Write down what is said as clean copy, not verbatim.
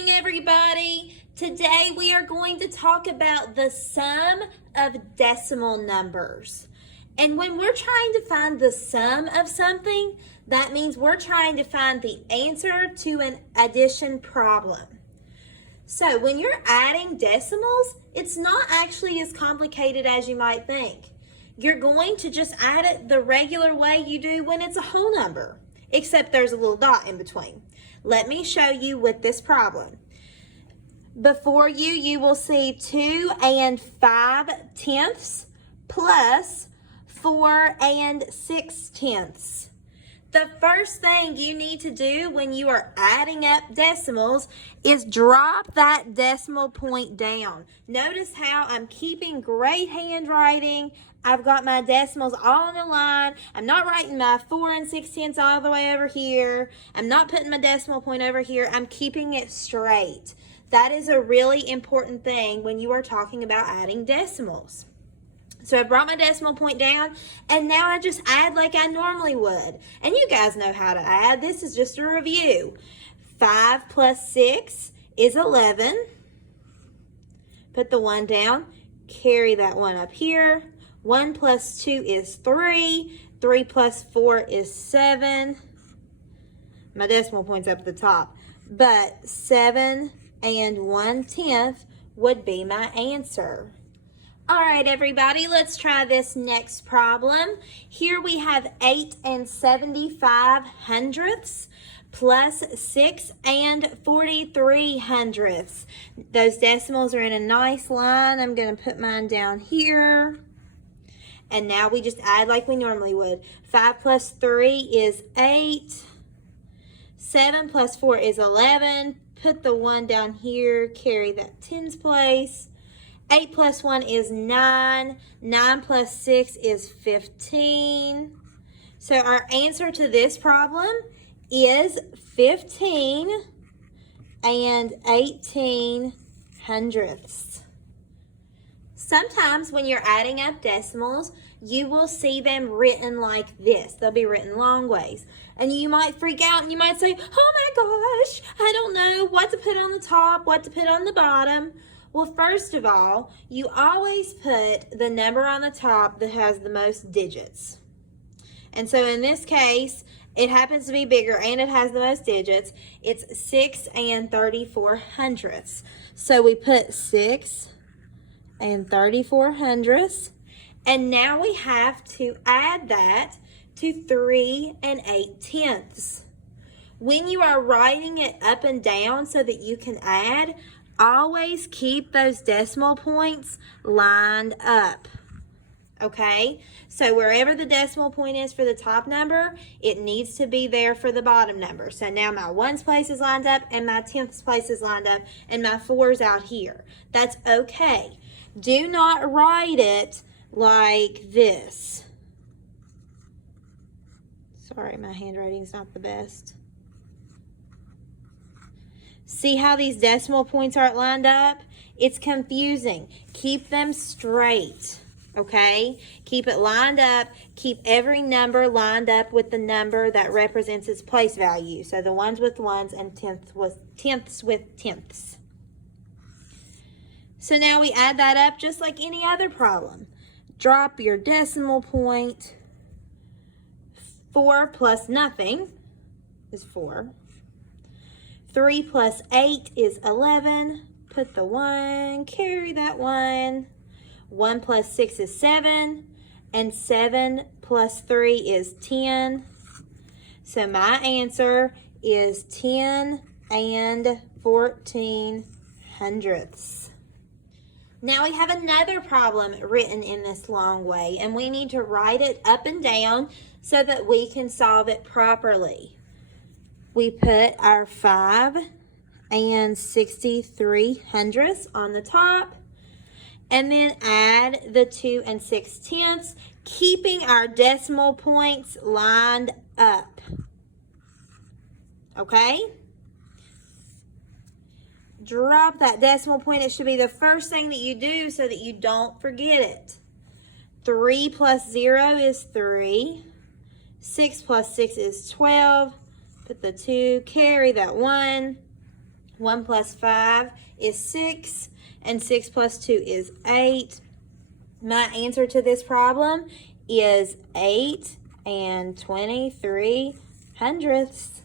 morning, everybody. Today we are going to talk about the sum of decimal numbers. And when we're trying to find the sum of something, that means we're trying to find the answer to an addition problem. So when you're adding decimals, it's not actually as complicated as you might think. You're going to just add it the regular way you do when it's a whole number, except there's a little dot in between. Let me show you with this problem. Before you will see 2 5/10 plus 4 6/10. The first thing you need to do when you are adding up decimals is drop that decimal point down. Notice how I'm keeping great handwriting. I've got my decimals all in a line. I'm not writing my 4 6/10 all the way over here. I'm not putting my decimal point over here. I'm keeping it straight. That is a really important thing when you are talking about adding decimals. So I brought my decimal point down, and now I just add like I normally would. And you guys know how to add. This is just a review. 5 plus 6 is 11. Put the 1 down. Carry that 1 up here. 1 plus 2 is 3. 3 plus 4 is 7. My decimal point's up at the top. But 7 1/10 would be my answer. All right, everybody, let's try this next problem. Here we have 8 75/100 plus 6 43/100. Those decimals are in a nice line. I'm going to put mine down here. And now we just add like we normally would. 5 plus 3 is 8. 7 plus 4 is 11. Put the 1 down here. Carry that tens place. 8 plus 1 is 9. 9 plus 6 is 15. So our answer to this problem is 15 18/100. Sometimes when you're adding up decimals, you will see them written like this. They'll be written long ways. And you might freak out and you might say, oh my gosh, I don't know what to put on the top, what to put on the bottom. Well, first of all, you always put the number on the top that has the most digits. And so in this case, it happens to be bigger and it has the most digits. It's 6 34/100. So we put 6 34/100. And now we have to add that to 3 8/10. When you are writing it up and down so that you can add, always keep those decimal points lined up, okay? So wherever the decimal point is for the top number, it needs to be there for the bottom number. So now my 1's place is lined up and my 10th place is lined up and my 4's out here. That's okay. Do not write it like this. Sorry, my handwriting's not the best. See how these decimal points aren't lined up? It's confusing. Keep them straight, okay? Keep it lined up. Keep every number lined up with the number that represents its place value. So the ones with ones and tenths with tenths. So now we add that up just like any other problem. Drop your decimal point. 4 plus nothing is 4. 3 plus 8 is 11. Put the 1, carry that 1. 1 plus 6 is 7. And 7 plus 3 is 10. So my answer is 10 14/100. Now we have another problem written in this long way, and we need to write it up and down so that we can solve it properly. We put our 5 63/100 on the top, and then add the 2 6/10, keeping our decimal points lined up. Okay? Drop that decimal point. It should be the first thing that you do so that you don't forget it. 3 plus 0 is 3. 6 plus 6 is 12. Put the 2, carry that 1. 1 plus 5 is 6, and 6 plus 2 is 8. My answer to this problem is 8 and 23 hundredths.